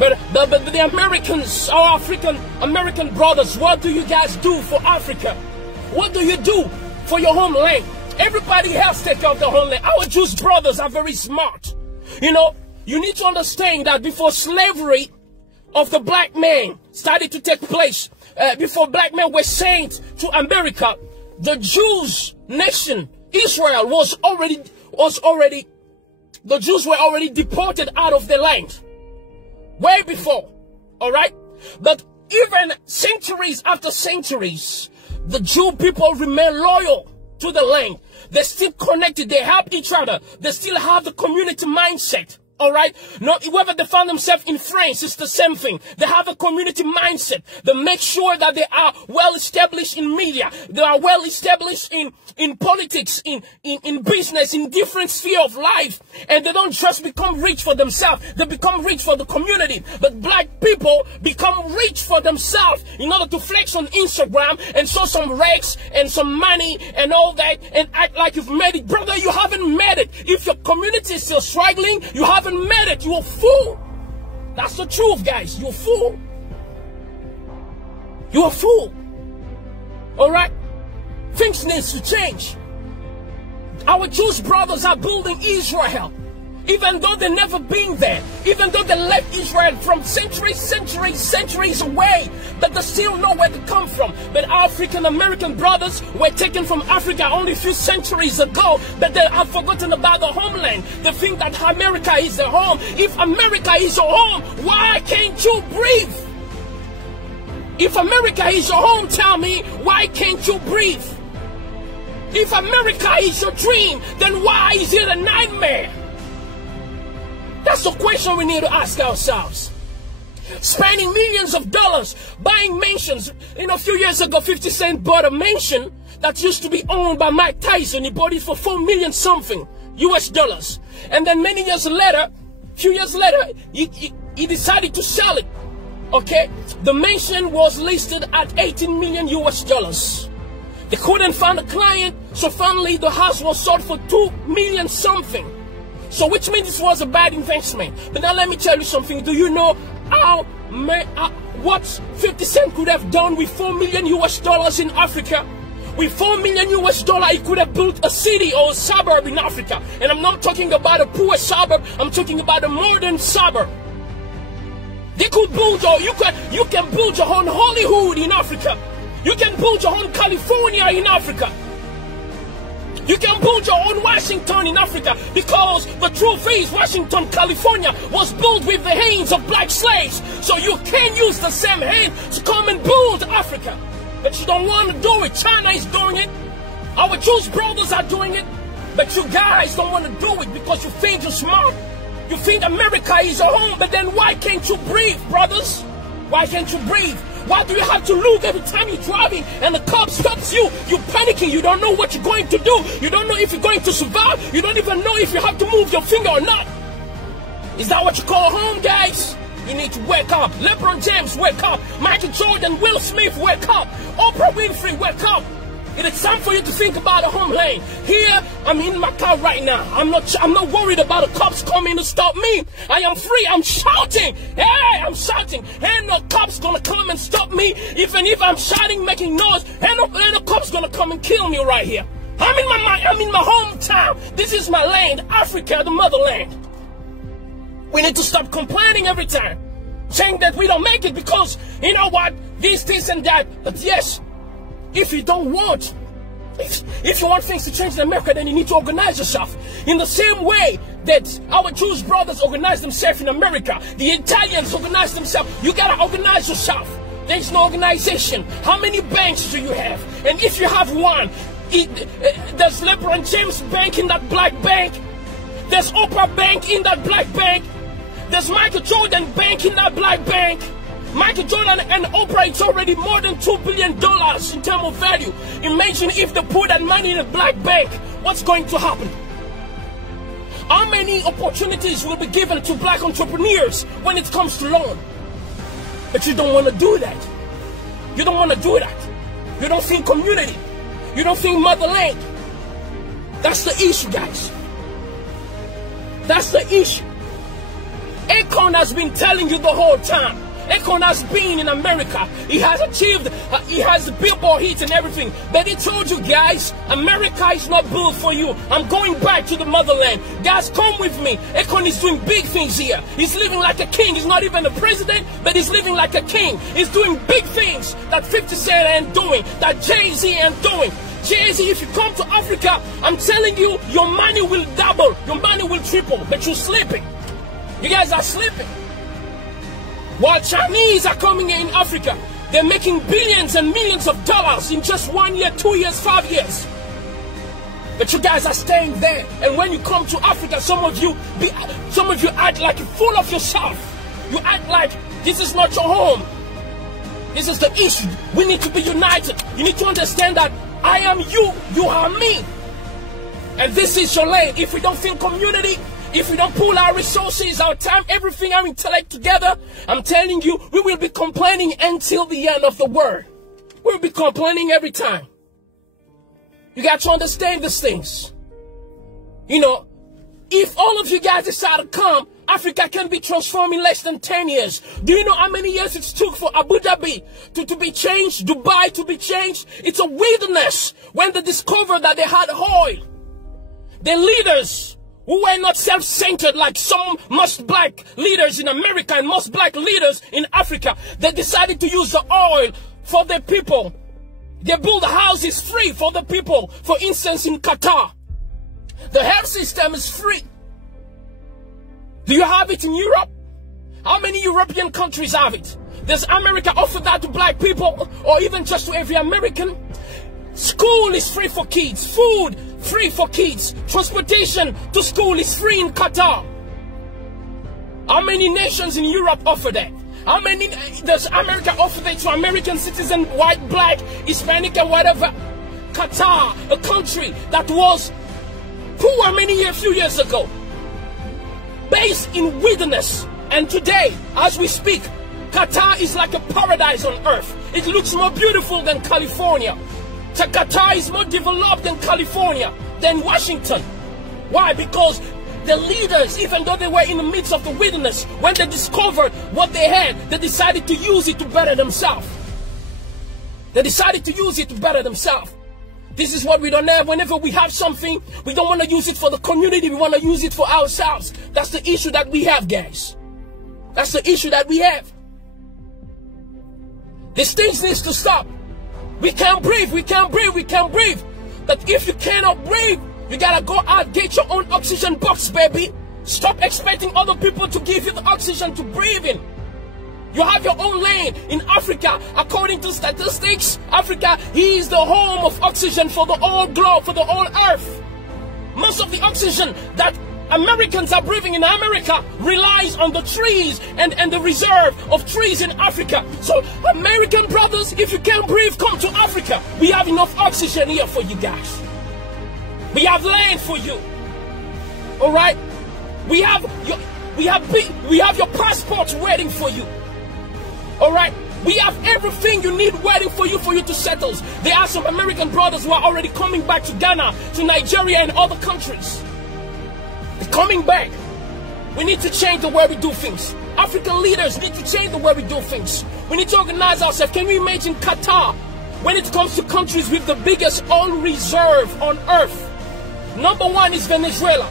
But the Americans, our African American brothers, what do you guys do for Africa? What do you do for your homeland? Everybody else take care of their homeland. Our Jewish brothers are very smart. You know, you need to understand that before slavery of the black man started to take place, before black men were sent to America, the Jews nation, Israel, the Jews were already deported out of the land. Way before, all right? But even centuries after centuries, the Jew people remain loyal to the land. They're still connected. They help each other. They still have the community mindset. All right. Not whether they find themselves in France, it's the same thing. They have a community mindset. They make sure that they are well established in media. They are well established in politics, in business, in different sphere of life. And they don't just become rich for themselves. They become rich for the community. But black people become rich for themselves in order to flex on Instagram and show some racks and some money and all that and act like you've made it. Brother, you haven't made it. If your community is still struggling, you haven't made it. You're a fool. That's the truth, guys. You're a fool. You're a fool. All right? Things need to change. Our Jewish brothers are building Israel. Even though they've never been there. Even though they left Israel from centuries away. But they still know where to come from. But African American brothers were taken from Africa only a few centuries ago. But they have forgotten about the homeland. They think that America is their home. If America is your home, why can't you breathe? If America is your home, tell me, why can't you breathe? If America is your dream, then why is it a nightmare? That's the question we need to ask ourselves. Spending millions of dollars buying mansions. You know, a few years ago, 50 Cent bought a mansion that used to be owned by Mike Tyson. He bought it for $4 million something US dollars. And then many years later, few years later, he decided to sell it. Okay? The mansion was listed at 18 million US dollars. They couldn't find a client, so finally the house was sold for 2 million something. So which means this was a bad investment. But now let me tell you something. Do you know what 50 Cent could have done with 4 million US dollars in Africa? With 4 million US dollars, he could have built a city or a suburb in Africa. And I'm not talking about a poor suburb. I'm talking about a modern suburb. They could build you can build your own Hollywood in Africa. You can build your own California in Africa. You can build your own Washington in Africa, because the truth is Washington, California was built with the hands of black slaves. So you can use the same hand to come and build Africa. But you don't want to do it. China is doing it. Our Jewish brothers are doing it. But you guys don't want to do it because you think you're smart. You think America is your home. But then why can't you breathe, brothers? Why can't you breathe? Why do you have to look every time you're driving and the cop stops you? You're panicking. You don't know what you're going to do. You don't know if you're going to survive. You don't even know if you have to move your finger or not. Is that what you call home, guys? You need to wake up. LeBron James, wake up. Michael Jordan, Will Smith, wake up. Oprah Winfrey, wake up. It is time for you to think about a homeland. Here, I'm in my car right now. I'm not worried about the cops coming to stop me. I am free. I'm shouting. Hey, I'm shouting. Ain't no cops gonna come and stop me. Even if I'm shouting, making noise, ain't no cops gonna come and kill me right here. I'm in my hometown. This is my land, Africa, the motherland. We need to stop complaining every time, saying that we don't make it because, you know what, this and that. But yes, if you don't want, if you want things to change in America, then you need to organize yourself. In the same way that our Jewish brothers organize themselves in America, the Italians organize themselves. You gotta organize yourself. There's no organization. How many banks do you have? And if you have one, there's LeBron James Bank in that black bank. There's Oprah Bank in that black bank. There's Michael Jordan Bank in that black bank. Michael Jordan and Oprah, it's already more than $2 billion in terms of value. Imagine if they put that money in a black bank. What's going to happen? How many opportunities will be given to black entrepreneurs when it comes to loan? But you don't want to do that. You don't want to do that. You don't think community. You don't think motherland. That's the issue, guys. That's the issue. Akon has been telling you the whole time. Akon has been in America. He has achieved, he has billboard hits and everything. But he told you guys, America is not built for you. I'm going back to the motherland. Guys, come with me. Akon is doing big things here. He's living like a king. He's not even a president, but he's living like a king. He's doing big things that 50 Cent ain't doing, that Jay-Z ain't doing. Jay-Z, if you come to Africa, I'm telling you, your money will double, your money will triple, but you're sleeping. You guys are sleeping. While Chinese are coming in Africa, they're making billions and millions of dollars in just 1 year, 2 years, 5 years. But you guys are staying there. And when you come to Africa, some of you act like you're full of yourself. You act like this is not your home. This is the issue. We need to be united. You need to understand that I am you, you are me. And this is your lane. If we don't feel community, if we don't pull our resources, our time, everything, our intellect together, I'm telling you, we will be complaining until the end of the world. We'll be complaining every time. You got to understand these things. You know, if all of you guys decide to come, Africa can be transformed in less than 10 years. Do you know how many years it took for Abu Dhabi to be changed, Dubai to be changed? It's a wilderness. When they discovered that they had oil, the leaders who were not self-centered like some most black leaders in America and most black leaders in Africa, they decided to use the oil for the people. They build houses free for the people. For instance, in Qatar, the health system is free. Do you have it in Europe? How many European countries have it? Does America offer that to black people or even just to every American? School is free for kids. Food free for kids. Transportation to school is free in Qatar. How many nations in Europe offer that? How many does America offer that to American citizens, white, black, Hispanic and whatever? Qatar, a country that was poor a few years ago, based in wilderness. And today, as we speak, Qatar is like a paradise on earth. It looks more beautiful than California. So Qatar is more developed than California, than Washington. Why? Because the leaders, even though they were in the midst of the wilderness, when they discovered what they had, they decided to use it to better themselves. They decided to use it to better themselves. This is what we don't have. Whenever we have something, we don't want to use it for the community. We want to use it for ourselves. That's the issue that we have, guys. That's the issue that we have. These things need to stop. We can't breathe. We can't breathe. We can't breathe. But if you cannot breathe, you gotta go out, get your own oxygen box, baby. Stop expecting other people to give you the oxygen to breathe in. You have your own lane. In Africa, according to statistics, Africa is the home of oxygen for the whole globe, for the whole earth. Most of the oxygen that Americans are breathing in America relies on the trees and the reserve of trees in Africa. So, American brothers, if you can't breathe, come to Africa. We have enough oxygen here for you guys. We have land for you. All right? We have your passports waiting for you. All right? We have everything you need waiting for you to settle. There are some American brothers who are already coming back to Ghana, to Nigeria and other countries. They're coming back. We need to change the way we do things. African leaders need to change the way we do things. We need to organize ourselves. Can you imagine Qatar? When it comes to countries with the biggest oil reserve on earth, number one is Venezuela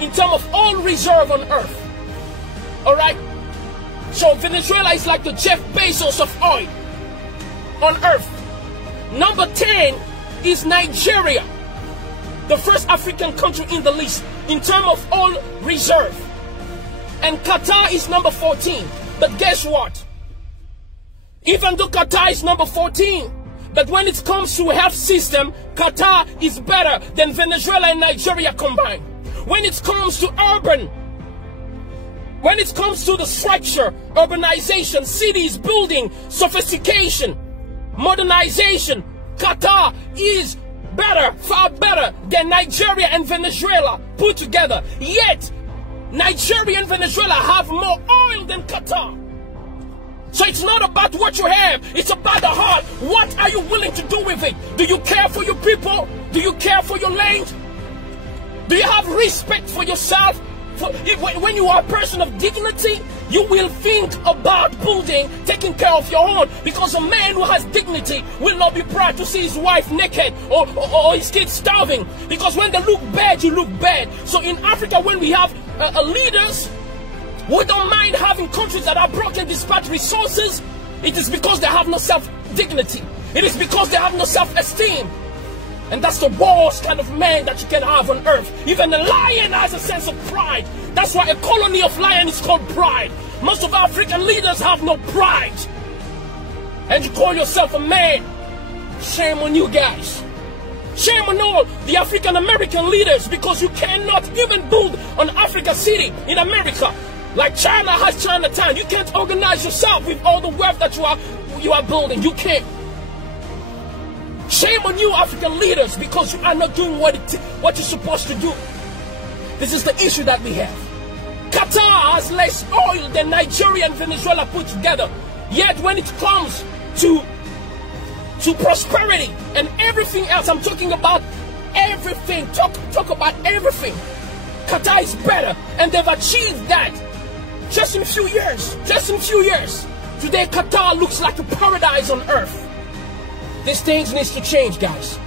in terms of oil reserve on earth. All right? So Venezuela is like the Jeff Bezos of oil on earth. Number 10 is Nigeria, the first African country in the list in terms of oil reserve. And Qatar is number 14. But guess what? Even though Qatar is number 14, but when it comes to health system, Qatar is better than Venezuela and Nigeria combined. When it comes to urban, when it comes to the structure, urbanization, cities, building, sophistication, modernization, Qatar is better, far better than Nigeria and Venezuela put together. Yet, Nigeria and Venezuela have more oil than Qatar. So it's not about what you have, it's about the heart. What are you willing to do with it? Do you care for your people? Do you care for your land? Do you have respect for yourself? When you are a person of dignity, you will think about building, taking care of your own. Because a man who has dignity will not be proud to see his wife naked or his kids starving. Because when they look bad, you look bad. So in Africa, when we have leaders who don't mind having countries that are broken despite resources, it is because they have no self-dignity. It is because they have no self-esteem. And that's the worst kind of man that you can have on earth. Even a lion has a sense of pride. That's why a colony of lions is called pride. Most of African leaders have no pride. And you call yourself a man. Shame on you guys. Shame on all the African American leaders, because you cannot even build an Africa city in America. Like China has Chinatown. You can't organize yourself with all the wealth that you are building. You can't. Shame on you African leaders, because you are not doing what you're supposed to do. This is the issue that we have. Qatar has less oil than Nigeria and Venezuela put together. Yet when it comes to prosperity and everything else, I'm talking about everything. Talk about everything. Qatar is better, and they've achieved that just in a few years. Just in a few years. Today Qatar looks like a paradise on earth. These things need to change, guys.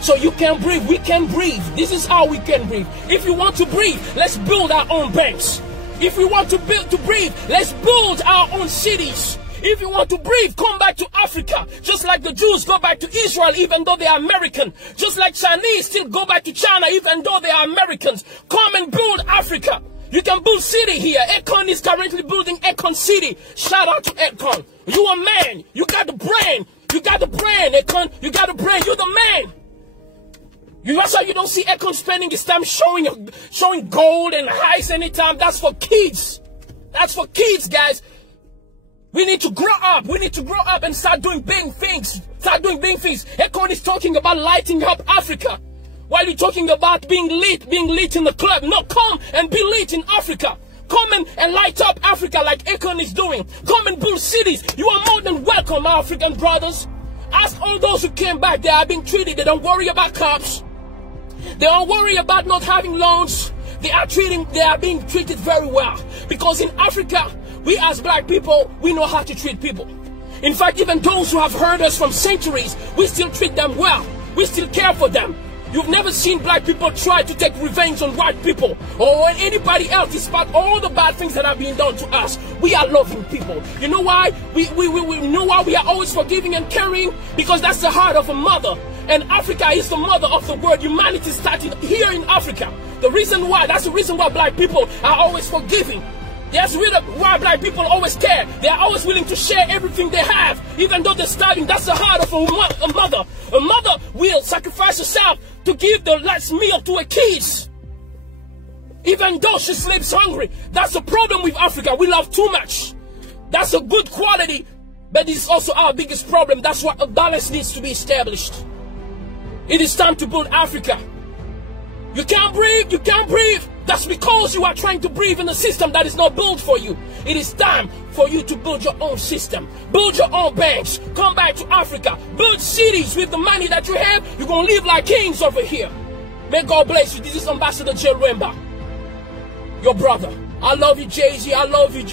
So you can breathe, we can breathe. This is how we can breathe. If you want to breathe, let's build our own banks. If we want to breathe, let's build our own cities. If you want to breathe, come back to Africa. Just like the Jews go back to Israel even though they are American. Just like Chinese still go back to China even though they are Americans. Come and build Africa. You can build city here. Akon is currently building Akon City. Shout out to Akon. You a man. You got the brain. You got the brain, Akon. You got the brain. You're the man. That's why you don't see Akon spending his time showing gold and ice anytime. That's for kids. That's for kids, guys. We need to grow up. We need to grow up and start doing big things. Start doing big things. Akon is talking about lighting up Africa. While you're talking about being lit in the club. No, come and be lit in Africa. Come and light up Africa like Akon is doing. Come and build cities. You are more than welcome, our African brothers. Ask all those who came back. They are being treated. They don't worry about cops. They don't worry about not having loans. They are being treated very well. Because in Africa, we as black people, we know how to treat people. In fact, even those who have heard us from centuries, we still treat them well. We still care for them. You've never seen black people try to take revenge on white people or on anybody else despite all the bad things that are being done to us. We are loving people. You know why? We know why we are always forgiving and caring? Because that's the heart of a mother. And Africa is the mother of the world. Humanity started here in Africa. That's the reason why black people are always forgiving. That's the reason why black people always care. They are always willing to share everything they have, even though they're starving. That's the heart of a mother. A mother will sacrifice herself to give the last meal to her kids, even though she sleeps hungry. That's the problem with Africa. We love too much. That's a good quality, but it's also our biggest problem. That's why a balance needs to be established. It is time to build Africa. You can't breathe. You can't breathe. That's because you are trying to breathe in a system that is not built for you. It is time for you to build your own system. Build your own banks. Come back to Africa. Build cities with the money that you have. You're going to live like kings over here. May God bless you. This is Ambassador J. Remba, your brother. I love you, Jay-Z. I love you,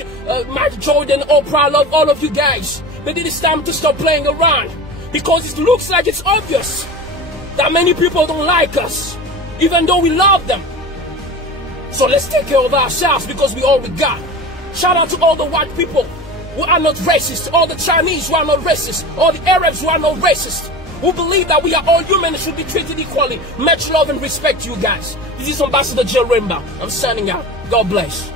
Mike Jordan, Oprah. I love all of you guys. But it is time to stop playing around. Because it looks like it's obvious that many people don't like us, even though we love them. So let's take care of ourselves, because we all we got. Shout out to all the white people who are not racist, all the Chinese who are not racist, all the Arabs who are not racist, who believe that we are all human and should be treated equally. Much love and respect to you guys. This is Ambassador J. Remba. I'm signing out. God bless.